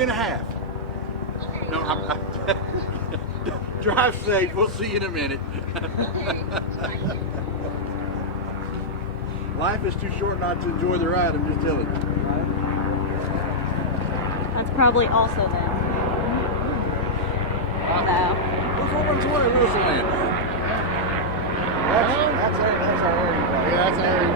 3.5. No, drive safe. We'll see you in a minute. Life is too short not to enjoy the ride. I'm just telling you. That's probably also them. No. What's over in Wilson Land? That's our area. Yeah, that's our area.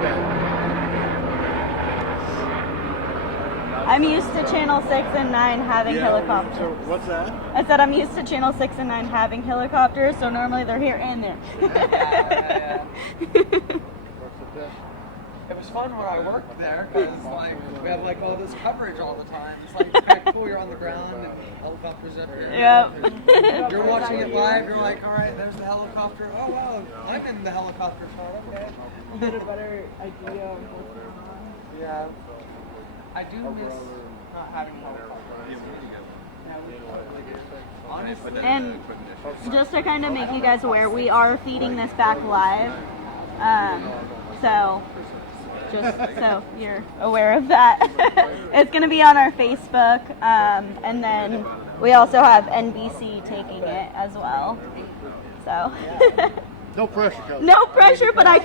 I'm used to Channel 6 and 9 having helicopters. So what's that? I said I'm used to Channel 6 and 9 having helicopters, so normally they're here and there. It was fun when I worked there because like we had like all this coverage all the time. It's like it's kind of cool. You're on the ground and helicopters up here. Yep. You're watching it live. You're like, all right, there's the helicopter. Oh wow, I'm in the helicopter shot. Okay. You get a better idea of what's going on. Yeah. I do miss not having helicopters. Honestly. And just to kind of make you guys aware, we are feeding this back live. So just so you're aware of that. It's going to be on our Facebook. And then we also have NBC taking it as well. So. No pressure, Coach. No pressure, but I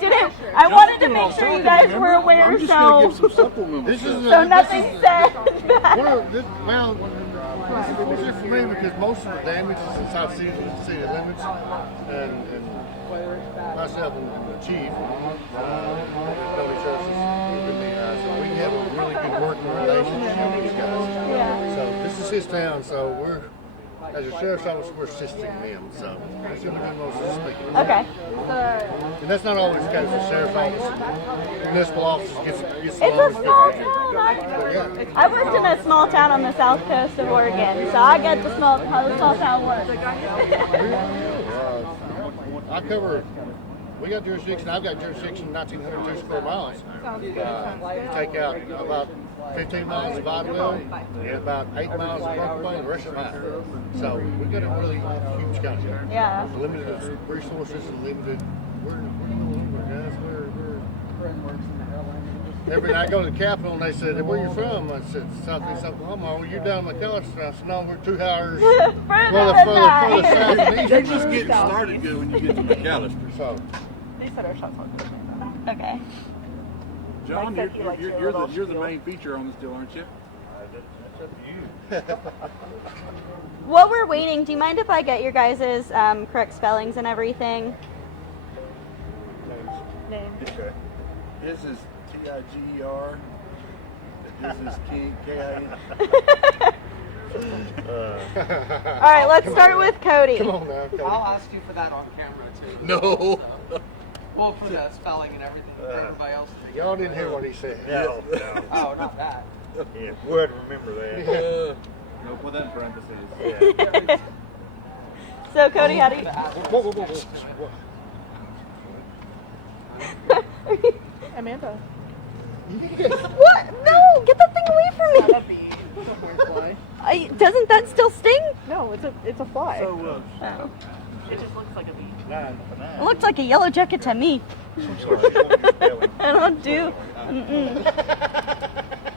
wanted to make sure you guys were aware, I'm just gonna give some supplements. This is so nothing said. well, this is for me because most of the damage is inside city limits, and myself and the chief, Tony Churches, so we have a really good working relationship with these guys. Yeah. So this is his town, so we're. As a sheriff's office, we're assisting them, so that's the only thing most speaking. Okay. And that's not always the case. The sheriff's office, municipal office gets It's a small town. I worked in a small town on the south coast of Oregon, so I get how the small town works. I cover. We got jurisdiction. I've got jurisdiction 1,902 square miles. Take out about 15 miles of Idlewild and about 8 miles of Broken Bay, the rest of mine. So we've got a really huge country. Yeah. Limited resources and limited. We're guys. Every night I go to the Capitol and they said, "Where you from?" I said, "Southeast Oklahoma." "Well, you're down in McAllister." I said, "No, we're 2 hours further southeast." They're just getting started good when you get to McAllister. So. They said our shots on good. Okay. John, you're the main feature on this deal, aren't you? While we're waiting, do you mind if I get your guys' correct spellings and everything? Name. Okay. This is Tiger. This is K-I-N. All right, let's start with Cody. Come on now. Cody. I'll ask you for that on camera too. No. Well, for the spelling and everything for everybody else. Y'all didn't hear what he said. No. Oh, not that. Yeah, would remember that. No, put that in parentheses. Yeah. So Cody, how do you? Amanda. What? No, get that thing away from me. Not a bee. It's a horsefly. Doesn't that still sting? No, it's a fly. Oh. It just looks like a bee. It looks like a yellow jacket to me. I don't do.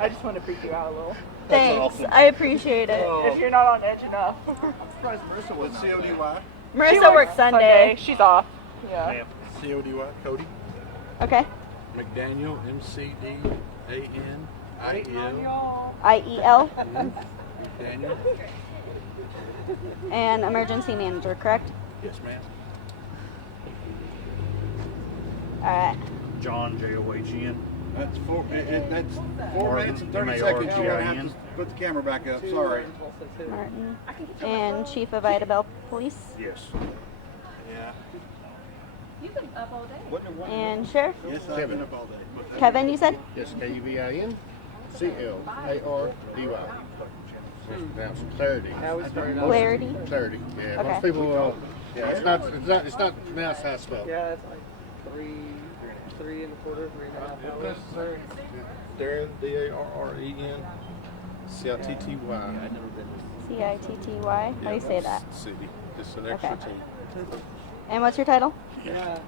I just want to freak you out a little. Thanks, I appreciate it. If you're not on edge enough. Surprised Marissa was C-O-D-Y. She Marissa works Sunday. She's off. Yeah. C-O-D-Y. Cody. Okay. McDaniel. M-C-D-A-N-I-E-L. IEL Daniel. and emergency manager, correct? Yes, ma'am. All right. John, J-O-H-N. That's 4 minutes and 30 M-A-R-T-I-N. seconds. You're gonna have to put the camera back up. Sorry. Martin and Chief of Idabel Police Yes. Yeah. and Sheriff Yes, I've been up all day. Kevin. You said? Yes, K-U-V-I-N C-L-A-R-D-Y. Pronounced clarity. Clarity. Clarity. Yeah. Okay. Most people. Yeah. It's not pronounced how it's spelled. Yeah, it's like 3 and a quarter, 3.5 hours. Darren, D-A-R-R-E-N, C-I-T-T-Y. C-I-T-T-Y. How do you say that? City. It's an extra Okay. team. And what's your title? Yeah.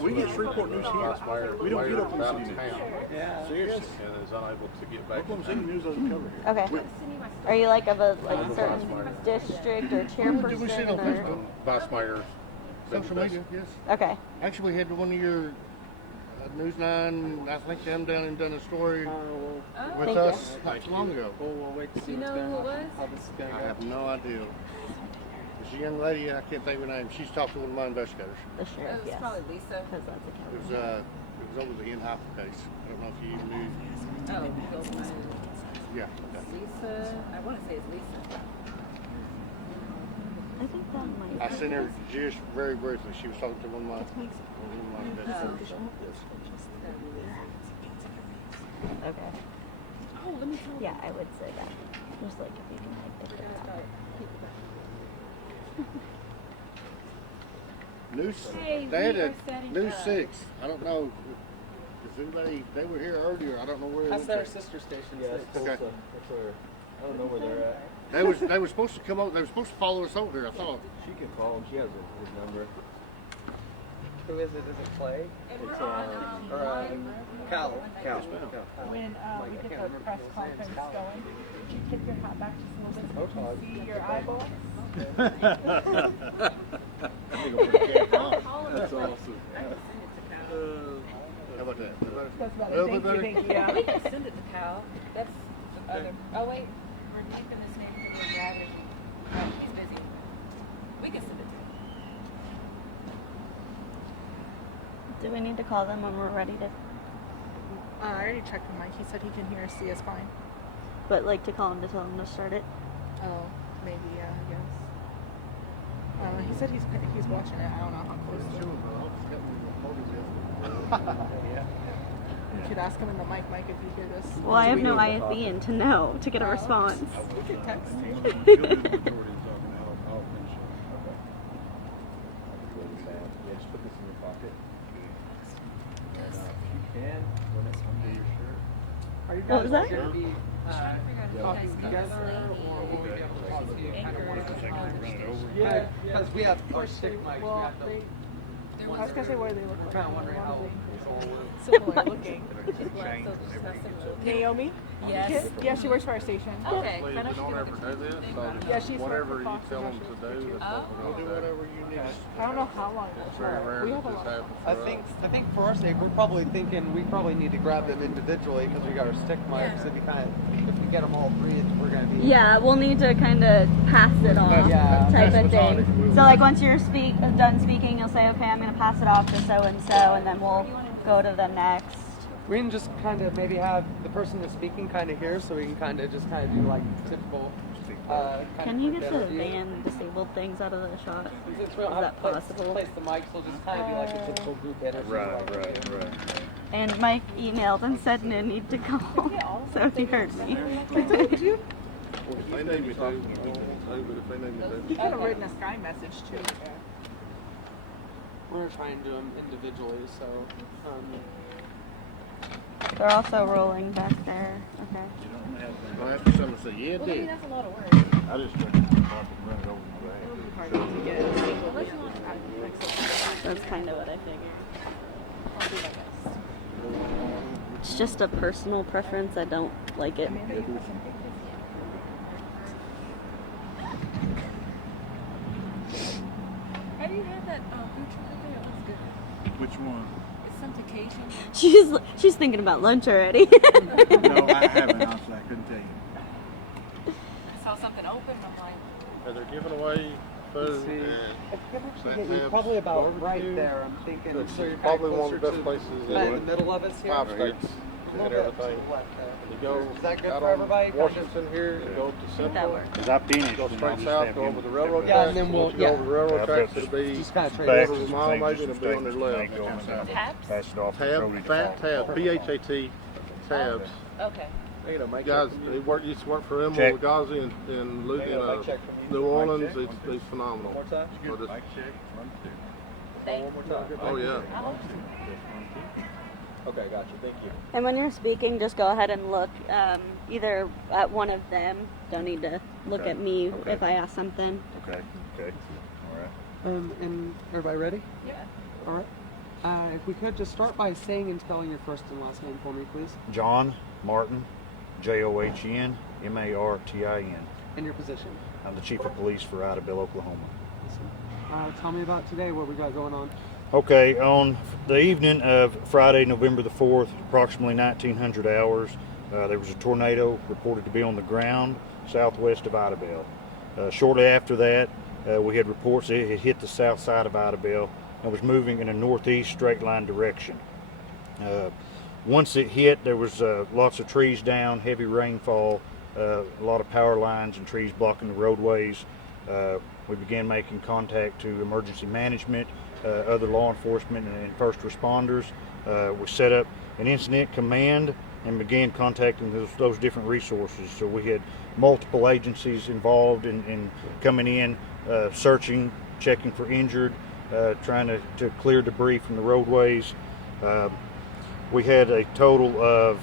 We get Shreveport news here. We don't get Oklahoma City news. Yeah. Seriously. And is unable to get back. Oklahoma City news doesn't cover here. Okay. Are you like of a certain district or Did we see it on chairperson? Or? Facebook? Vice Mayor. Social media, yes. Okay. Actually, we had one of your News 9, I think them down and done a story with Thank us not too long ago. We'll wait to see You know who it was? how this is going to I go. have no idea. There's a young lady, I can't think of her name. She's talked to one of my investigators. The Oh, sheriff, it's yes. probably Lisa. Because that's a It county. was over the Ian Hopper case. I don't know if you even knew. Oh, Goldman. Yeah. Lisa. I want to say it's Lisa. I think that might. I seen her just very briefly. She was talking to one of my investigators. Okay. Oh, let me tell you. Yeah, I would say that. Just like if you can like pick it up. News, Hey, they had we a are setting News up. 6. I don't know if anybody, they were here earlier. I don't know where That's they their went. sister station. Yeah, Six. it's Tulsa. Okay. That's where, I don't know where they're at. They were supposed to come over. They were supposed to follow us over here. I thought. She can call him. She has his number. Who is it? Is it Clay? It's Or Cal? Cal. When we get the press conference going, you tip your hat back just a little bit so we can see your eyeballs. That's awesome. How about that? That's about A it. little bit Thank you, better? thank you. Yeah. We can send it to Cal. That's the other. Oh wait, we're keeping this name from your driving. He's busy. We can send it to him. Do we need to call them when we're ready to? I already checked with Mike. He said he can hear us, see us fine. But like to call them to tell them to start it. Oh, maybe, yeah, I guess. He said he's watching it. I don't know how close. You could ask him in the mic, Mike, if you hear this. Well, I have no IFB in to know to get a response. We could text him. He'll do the majority of talking. I'll finish it. Yeah, just put this in your pocket. And, you can, when it's under your shirt. Are you What guys was that? going to be talking guys together, can or will we be able to talk to you kind of one at a time? Run it over. Yeah, because we have our stick mics. Well, we have they, to. I was gonna say where they look We're like. kind of wondering how it's all works. Similar looking. She's black, so just have similar. Naomi? Yes. Yeah, she works for our station. Okay. Please, I know we she don't can ever look do at this, the so thing. Yeah, she's whatever for you Fox tell them Industrial to do, that's what We'll we're do gonna do. whatever you need. I don't know how long it It's very rare We that have a this lot. happens I for think us. for our sake, we're probably thinking we probably need to grab them individually because we got our stick mics. If we get them all three, we're gonna be. Yeah, we'll need to kind of pass it off, Yeah. type That's of what's on it. thing. So like once you're done speaking, you'll say, okay, I'm gonna pass it off to so and so, and then we'll go to the next. We can just kind of maybe have the person that's speaking kind of here, so we can kind of do like typical. Can you get the van disabled things out of the shot? Is that possible? Place the mics, we'll just kind of be like a typical group energy. Right. And Mike emailed and said no need to call, so he heard me. If they need me to, we'll do, but if they need me to. He could have written a Sky message too. We're trying to do them individually, so. They're also rolling back there. Okay. I asked someone to say, yeah, it Well, I mean, did. that's a lot of work. I just took it from the pocket and run it over my It would be bag. hard to get a single next That's kind of what I figured. I'll do my best. It's just a personal preference. I don't like it. Amanda, you have something? How do you have that food truck over there? It looks good. Which one? It's some Caucasian. She's thinking about lunch already. No, I haven't, honestly. I couldn't tell you. I saw something open. I'm like, They're giving away food See, and you're probably about right barbecue. there. I'm thinking. It's So you're probably kinda one of the closer best to- places kinda in in the middle of us here. 5 states A and little bit to everything. the left there. You go Is that good out for on everybody? Washington here, you go to That Central, works. Cause I finished. go and straight I just south, have go him over the railroad Yeah, tracks. and then Once we'll- you go over the railroad yeah, tracks, that's- it'll be Just kind of back, trade. quarter of a mile maybe, and it'll be on their left. Taps? Pass it off to Tab, Cody to fat follow. tab, P-H-A-T, tabs. okay. Guys, he used to work for Emerald Check. Lagasse in New Orleans. It's phenomenal. More But it's- Mic check, run two. Thanks. Oh yeah. Okay, gotcha. Thank you. And when you're speaking, just go ahead and look either at one of them. Don't need to look Okay. at me Okay. if I ask something. Okay. All right. And everybody ready? Yeah. All right. If we could just start by saying and spelling your first and last name for me, please. John Martin, John, Martin. And your position? I'm the Chief of Police for Idabel, Oklahoma. Tell me about today, what we got going on. Okay, on the evening of Friday, November the 4th, approximately 1900 hours, there was a tornado reported to be on the ground southwest of Idabel. Shortly after that, we had reports it had hit the south side of Idabel and was moving in a northeast straight line direction. Once it hit, there was lots of trees down, heavy rainfall, a lot of power lines and trees blocking the roadways. We began making contact to emergency management, other law enforcement and first responders. We set up an incident command and began contacting those different resources. So we had multiple agencies involved in coming in, searching, checking for injured, trying to clear debris from the roadways. We had a total of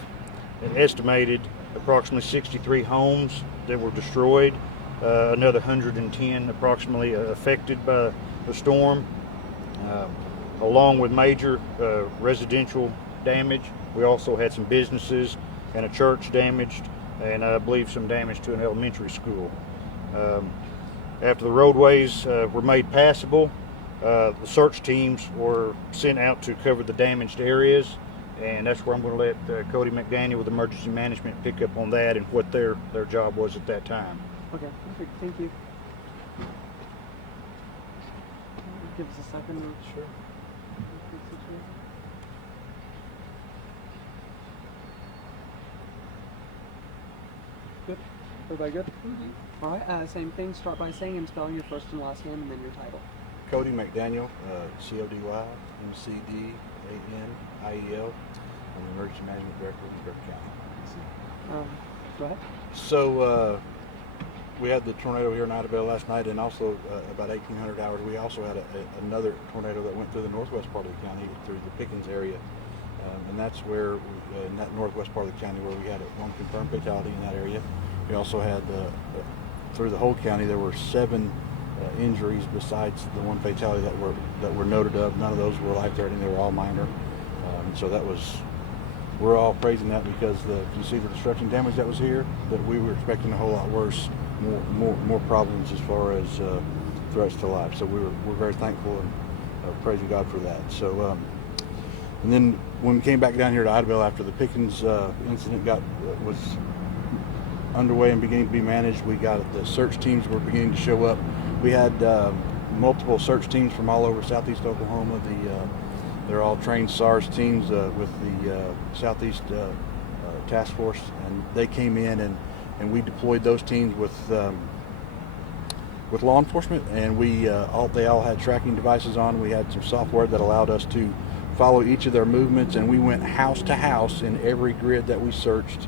an estimated approximately 63 homes that were destroyed, another 110 approximately affected by the storm, along with major residential damage. We also had some businesses and a church damaged, and I believe some damage to an elementary school. After the roadways were made passable, the search teams were sent out to cover the damaged areas, and that's where I'm going to let Cody McDaniel with Emergency Management pick up on that and what their job was at that time. Okay, perfect. Thank you. Give us a second. Sure. Good. Everybody good? Mm-hmm. All right. Same thing. Start by saying and spelling your first and last name and then your title. Cody McDaniel, CODY McDaniel. I'm the Emergency Management Director in Burke County. Go ahead. So we had the tornado here in Idabel last night, and also about 1800 hours we also had another tornado that went through the northwest part of the county, through the Pickens area, and that's where in that northwest part of the county where we had one confirmed fatality in that area. We also had through the whole county there were 7 injuries besides the one fatality that were noted of. None of those were life-threatening; they were all minor. So that was, we're all praising that because you see the destruction damage that was here, that we were expecting a whole lot worse, more problems as far as threats to life. So we're very thankful and praising God for that. So and then when we came back down here to Idabel after the Pickens incident was underway and beginning to be managed, we got the search teams were beginning to show up. We had multiple search teams from all over southeast Oklahoma. They're all trained SARS teams with the Southeast Task Force, and they came in and we deployed those teams with law enforcement, and they all had tracking devices on. We had some software that allowed us to follow each of their movements, and we went house to house in every grid that we searched,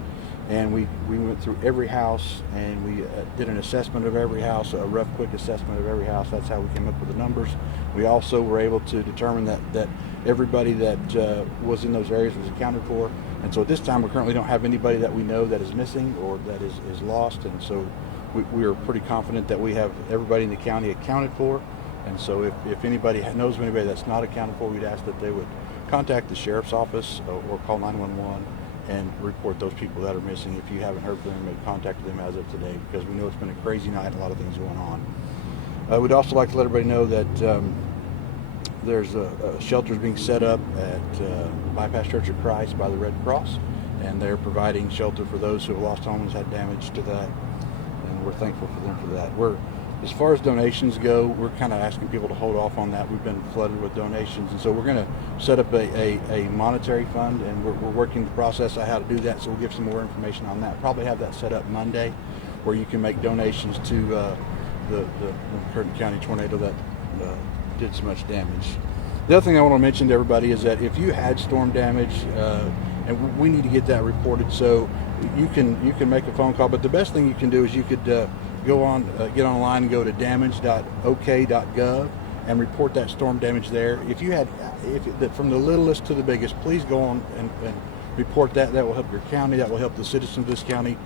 and we went through every house and we did an assessment of every house, a rough quick assessment of every house. That's how we came up with the numbers. We also were able to determine that everybody that was in those areas was accounted for, and so at this time we currently don't have anybody that we know that is missing or that is lost, and so we are pretty confident that we have everybody in the county accounted for. And so if anybody knows of anybody that's not accounted for, we'd ask that they would contact the sheriff's office or call 911 and report those people that are missing. If you haven't heard from them, make contact with them as of today, because we know it's been a crazy night, a lot of things going on. We'd also like to let everybody know that there's shelters being set up at Bypass Church of Christ by the Red Cross, and they're providing shelter for those who have lost homes, had damage to that, and we're thankful for them for that. As far as donations go, we're kind of asking people to hold off on that. We've been flooded with donations, and so we're going to set up a monetary fund, and we're working the process on how to do that, so we'll give some more information on that. Probably have that set up Monday, where you can make donations to the Curtin County tornado that did so much damage. The other thing I want to mention to everybody is that if you had storm damage, and we need to get that reported, so you can make a phone call, but the best thing you can do is you could get online and go to damage.ok.gov and report that storm damage there. From the littlest to the biggest, please go on and report that. That will help your county. That will help the citizens of this county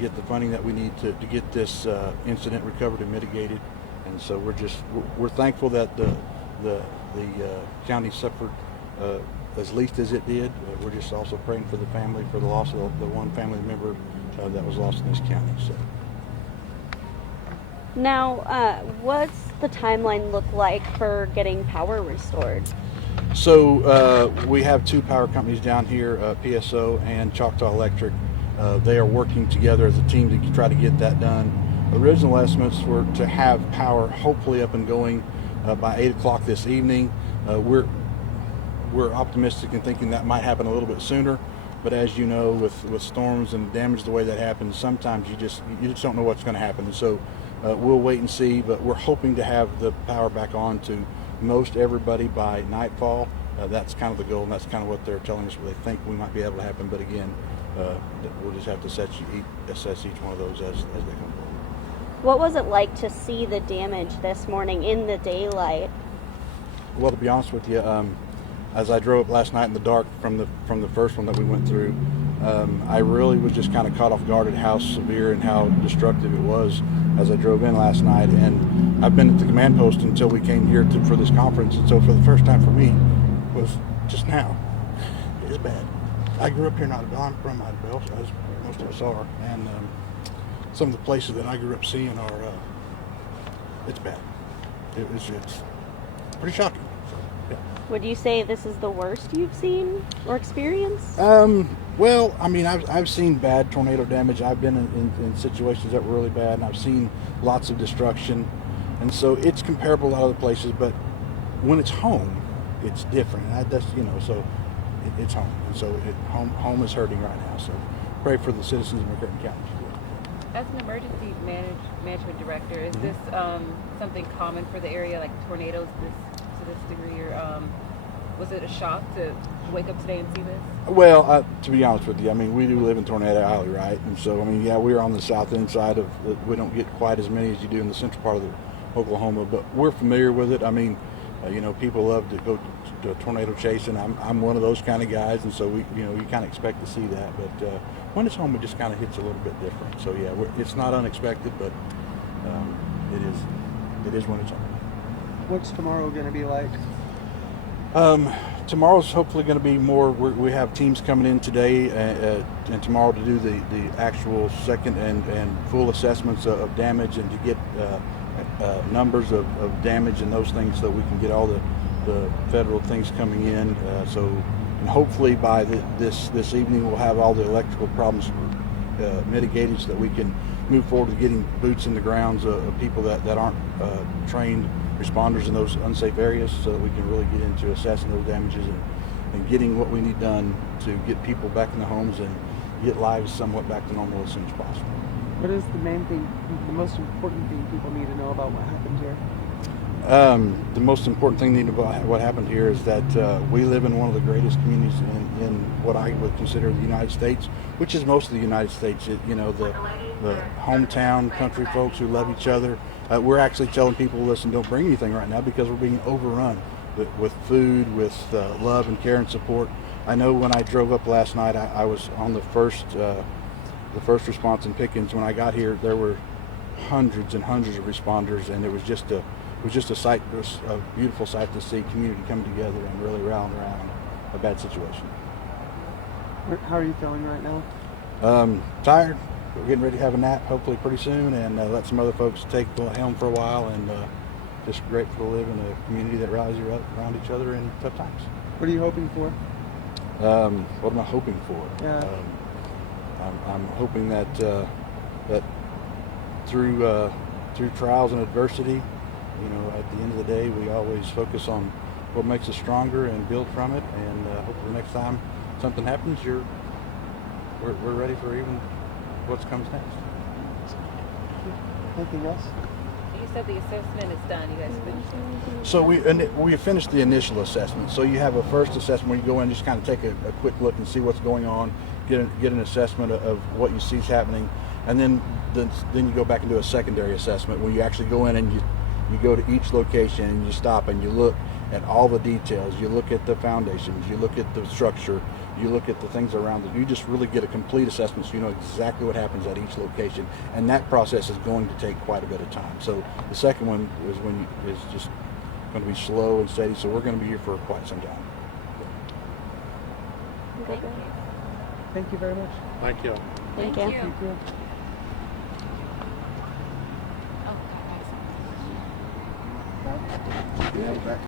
get the funding that we need to get this incident recovered and mitigated. And so we're thankful that the county suffered as least as it did. We're just also praying for the family, for the loss of the one family member that was lost in this county. So. Now, what's the timeline look like for getting power restored? So we have two power companies down here, PSO and Choctaw Electric. They are working together as a team to try to get that done. The original estimates were to have power hopefully up and going by 8 o'clock this evening. We're optimistic and thinking that might happen a little bit sooner, but as you know, with storms and damage the way that happens, sometimes you just don't know what's going to happen. And so we'll wait and see, but we're hoping to have the power back on to most everybody by nightfall. That's kind of the goal, and that's kind of what they're telling us. They think we might be able to happen, but again, we'll just have to assess each one of those as they come forward. What was it like to see the damage this morning in the daylight? Well, to be honest with you, as I drove up last night in the dark from the first one that we went through, I really was just kind of caught off guard at how severe and how destructive it was as I drove in last night. And I've been at the command post until we came here for this conference, and so for the first time for me was just now. It's bad. I grew up here in Idabel. I'm from Idabel, so as most of us are, and some of the places that I grew up seeing are, it's bad. It's pretty shocking. So, yeah. Would you say this is the worst you've seen or experienced? Well, I mean, I've seen bad tornado damage. I've been in situations that were really bad, and I've seen lots of destruction, and so it's comparable to a lot of the places. But when it's home, it's different. And that's so it's home, and so home is hurting right now. So pray for the citizens of McCurtain County. As an emergency management director, is this something common for the area, like tornadoes to this degree, or was it a shock to wake up today and see this? Well, to be honest with you, I mean, we do live in Tornado Alley, right? And so, I mean, yeah, we're on the south end side of we don't get quite as many as you do in the central part of Oklahoma, but we're familiar with it. I mean, people love to go to tornado chasing. I'm one of those kind of guys, and so you kind of expect to see that. But when it's home, it just kind of hits a little bit different. So yeah, it's not unexpected, but it is when it's home. What's tomorrow going to be like? Tomorrow's hopefully going to be more. We have teams coming in today and tomorrow to do the actual second and full assessments of damage and to get numbers of damage and those things so we can get all the federal things coming in. And hopefully by this evening we'll have all the electrical problems mitigated so that we can move forward with getting boots in the grounds of people that aren't trained responders in those unsafe areas so that we can really get into assessing those damages and getting what we need done to get people back in the homes and get lives somewhat back to normal as soon as possible. What is the main thing, the most important thing people need to know about what happened here? The most important thing about what happened here is that we live in one of the greatest communities in what I would consider the United States, which is most of the United States. The hometown country folks who love each other. We're actually telling people, listen, don't bring anything right now because we're being overrun with food, with love and care and support. I know when I drove up last night, I was on the first response in Pickens. When I got here, there were hundreds and hundreds of responders, and it was just a sight, a beautiful sight to see community come together and really rally around a bad situation. How are you feeling right now? Tired. We're getting ready to have a nap hopefully pretty soon and let some other folks take the helm for a while, and just grateful to live in a community that rallies around each other in tough times. What are you hoping for? What am I hoping for? Yeah. I'm hoping that that through trials and adversity, at the end of the day, we always focus on what makes us stronger and build from it. And hopefully next time something happens, we're ready for even what comes next. Anything else? You said the assessment is done. You guys finished it? So we finished the initial assessment. So you have a first assessment where you go in, just kind of take a quick look and see what's going on, get an assessment of what you see is happening, and then you go back and do a secondary assessment where you actually go in and you go to each location and you stop and you look at all the details. You look at the foundations, you look at the structure, you look at the things around it. You just really get a complete assessment so you know exactly what happens at each location. And that process is going to take quite a bit of time. So the second one is just going to be slow and steady. So we're going to be here for quite some time. Thank you very much. Thank you. Thank you. Oh, God,